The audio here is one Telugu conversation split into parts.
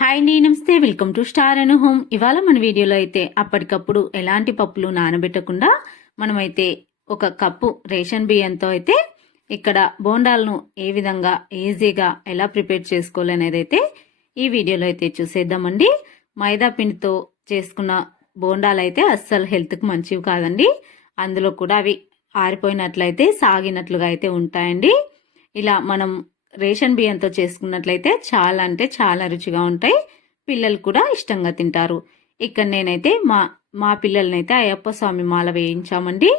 హాయ్ అండి, నమస్తే. Welcome to star Anu home. ఇవాళ మన వీడియోలో అయితే అప్పటికప్పుడు ఎలాంటి పప్పులు నానబెట్టకుండా మనమైతే ఒక కప్పు రేషన్ బియ్యంతో అయితే ఇక్కడ బోండాలను ఏ విధంగా ఈజీగా ఎలా ప్రిపేర్ చేసుకోవాలనేది అయితే ఈ వీడియోలో అయితే చూసేద్దామండి. మైదా పిండితో చేసుకున్న బోండాలు అయితే అస్సలు హెల్త్కి మంచివి కాదండి. అందులో కూడా అవి ఆరిపోయినట్లయితే సాగినట్లుగా అయితే ఉంటాయండి. ఇలా మనం రేషన్ బియ్యంతో చేసుకున్నట్లయితే చాలా అంటే చాలా రుచిగా ఉంటాయి. పిల్లలు కూడా ఇష్టంగా తింటారు. ఇక్కడ నేనైతే మా పిల్లలనైతే అయ్యప్ప స్వామి మాల వేయించామండి.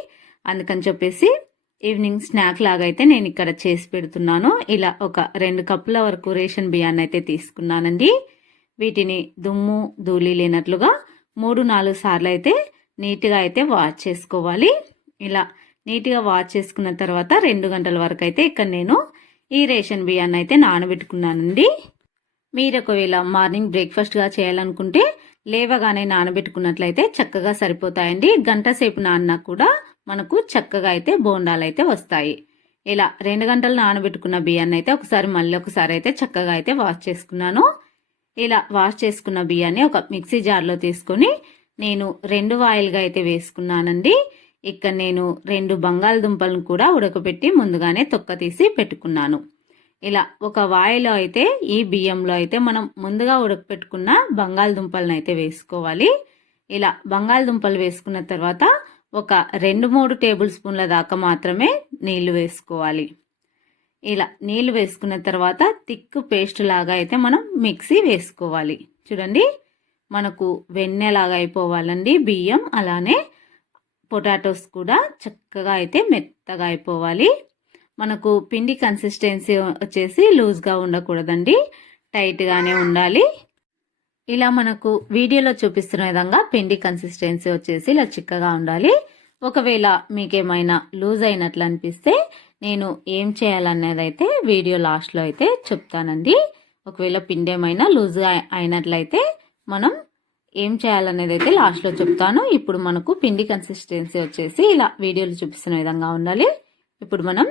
అందుకని చెప్పేసి ఈవినింగ్ స్నాక్ లాగా అయితే నేను ఇక్కడ చేసి పెడుతున్నాను. ఇలా ఒక 2 కప్పుల వరకు రేషన్ బియ్యాన్ని అయితే తీసుకున్నానండి. వీటిని దుమ్ము ధూళి లేనట్లుగా 3-4 సార్లు అయితే నీట్గా అయితే వాష్ చేసుకోవాలి. ఇలా నీట్గా వాష్ చేసుకున్న తర్వాత 2 గంటల వరకు అయితే ఇక్కడ నేను ఈ రేషన్ బియ్యాన్ని అయితే నానబెట్టుకున్నానండి. మీరు ఒకవేళ మార్నింగ్ బ్రేక్ఫాస్ట్గా చేయాలనుకుంటే లేవగానే నానబెట్టుకున్నట్లయితే చక్కగా సరిపోతాయండి. గంట సేపు నానినా కూడా మనకు చక్కగా అయితే బోండాలు అయితే వస్తాయి. ఇలా 2 గంటలు నానబెట్టుకున్న బియ్యాన్ని అయితే మళ్ళీ ఒకసారి అయితే చక్కగా అయితే వాష్ చేసుకున్నాను. ఇలా వాష్ చేసుకున్న బియ్యాన్ని ఒక మిక్సీ జార్లో తీసుకొని నేను 2 వాయిల్గా అయితే వేసుకున్నానండి. ఇక్కడ నేను 2 బంగాళదుంపలను కూడా ఉడకబెట్టి ముందుగానే తొక్క తీసి పెట్టుకున్నాను. ఇలా ఒక వాయిలో అయితే ఈ బియ్యంలో అయితే మనం ముందుగా ఉడకపెట్టుకున్న బంగాళదుంపలను అయితే వేసుకోవాలి. ఇలా బంగాళదుంపలు వేసుకున్న తర్వాత ఒక 2-3 టేబుల్ స్పూన్ల దాకా మాత్రమే నీళ్లు వేసుకోవాలి. ఇలా నీళ్లు వేసుకున్న తర్వాత థిక్ పేస్ట్ లాగా అయితే మనం మిక్సీ వేసుకోవాలి. చూడండి, మనకు వెన్నెలాగా అయిపోవాలండి బియ్యం. అలానే పొటాటోస్ కూడా చక్కగా అయితే మెత్తగా అయిపోవాలి. మనకు పిండి కన్సిస్టెన్సీ వచ్చేసి లూజ్గా ఉండకూడదండి, టైట్గానే ఉండాలి. ఇలా మనకు వీడియోలో చూపిస్తున్న విధంగా పిండి కన్సిస్టెన్సీ వచ్చేసి ఇలా చిక్కగా ఉండాలి. ఒకవేళ మీకేమైనా లూజ్ అయినట్లు అనిపిస్తే నేను ఏం చేయాలనేది అయితే వీడియో లాస్ట్లో అయితే చెప్తానండి. ఒకవేళ పిండి ఏమైనా లూజ్గా అయినట్లయితే మనం ఏం చేయాలనేది అయితే లాస్ట్లో చెప్తాను. ఇప్పుడు మనకు పిండి కన్సిస్టెన్సీ వచ్చేసి ఇలా వీడియోలో చూపిస్తున్న విధంగా ఉండాలి. ఇప్పుడు మనం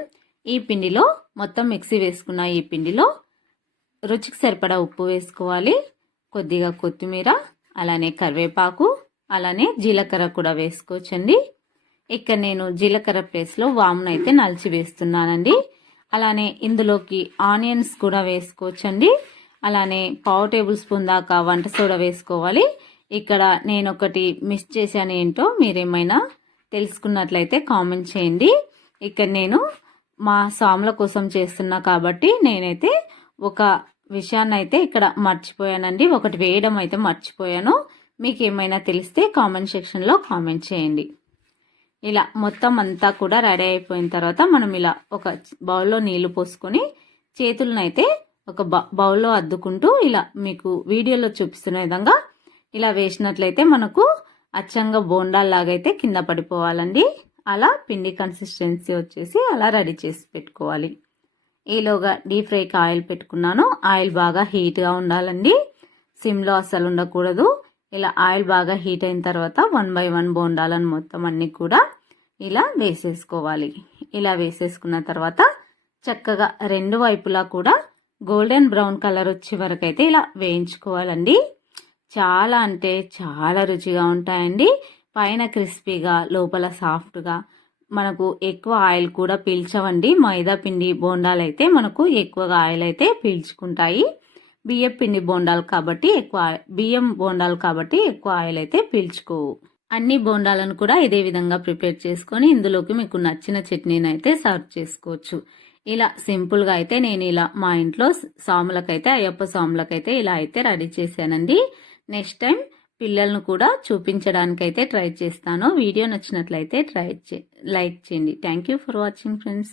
ఈ పిండిలో మొత్తం మిక్సీ వేసుకున్న ఈ పిండిలో రుచికి సరిపడా ఉప్పు వేసుకోవాలి, కొద్దిగా కొత్తిమీర, అలానే కరివేపాకు, అలానే జీలకర్ర కూడా వేసుకోవచ్చండి. ఇక్కడ నేను జీలకర్ర ప్లేస్లో వామును అయితే నలిచి వేస్తున్నానండి. అలానే ఇందులోకి ఆనియన్స్ కూడా వేసుకోవచ్చండి. అలానే 1/2 టేబుల్ స్పూన్ దాకా వంట సోడా వేసుకోవాలి. ఇక్కడ నేను ఒకటి మిస్ చేశాను, ఏంటో మీరేమైనా తెలుసుకున్నట్లయితే కామెంట్ చేయండి. ఇక్కడ నేను మా సాముల కోసం చేస్తున్నా కాబట్టి నేనైతే ఒక విషయాన్ని అయితే ఇక్కడ మర్చిపోయానండి. ఒకటి వేయడం అయితే మర్చిపోయాను. మీకు ఏమైనా తెలిస్తే కామెంట్ సెక్షన్లో కామెంట్ చేయండి. ఇలా మొత్తం అంతా కూడా రెడీ అయిపోయిన తర్వాత మనం ఇలా ఒక బౌల్లో నీళ్లు పోసుకొని చేతులను అయితే ఒక బౌల్లో అద్దుకుంటూ ఇలా మీకు వీడియోలో చూపిస్తున్న విధంగా ఇలా వేసినట్లయితే మనకు అచ్చంగా బోండాల్లాగైతే కింద పడిపోవాలండి. అలా పిండి కన్సిస్టెన్సీ వచ్చేసి అలా రెడీ చేసి పెట్టుకోవాలి. ఈలోగా డీప్ ఫ్రైకి ఆయిల్ పెట్టుకున్నాను. ఆయిల్ బాగా హీట్గా ఉండాలండి, సిమ్లో అస్సలు ఉండకూడదు. ఇలా ఆయిల్ బాగా హీట్ అయిన తర్వాత 1 by 1 బోండాలను మొత్తం అన్ని కూడా ఇలా వేసేసుకోవాలి. ఇలా వేసేసుకున్న తర్వాత చక్కగా 2 వైపులా కూడా గోల్డెన్ బ్రౌన్ కలర్ వచ్చే వరకు అయితే ఇలా వేయించుకోవాలండి. చాలా అంటే చాలా రుచిగా ఉంటాయండి. పైన క్రిస్పీగా, లోపల సాఫ్ట్గా, మనకు ఎక్కువ ఆయిల్ కూడా పీల్చవండి. మైదా పిండి బోండాలు అయితే మనకు ఎక్కువగా ఆయిల్ అయితే పీల్చుకుంటాయి. బియ్యం పిండి బోండాలు కాబట్టి బియ్యం బోండాలు కాబట్టి ఎక్కువ ఆయిల్ అయితే పీల్చుకోవు. అన్ని బోండాలను కూడా ఇదే విధంగా ప్రిపేర్ చేసుకొని ఇందులోకి మీకు నచ్చిన చట్నీని అయితే సర్వ్ చేసుకోవచ్చు. ఇలా సింపుల్గా అయితే నేను ఇలా మా ఇంట్లో సాములకైతే అయ్యప్ప సాములకైతే ఇలా అయితే రెడీ చేశానండి. నెక్స్ట్ టైం పిల్లలను కూడా చూపించడానికైతే ట్రై చేస్తాను. వీడియో నచ్చినట్లయితే లైక్ చేయండి. Thank you for watching friends.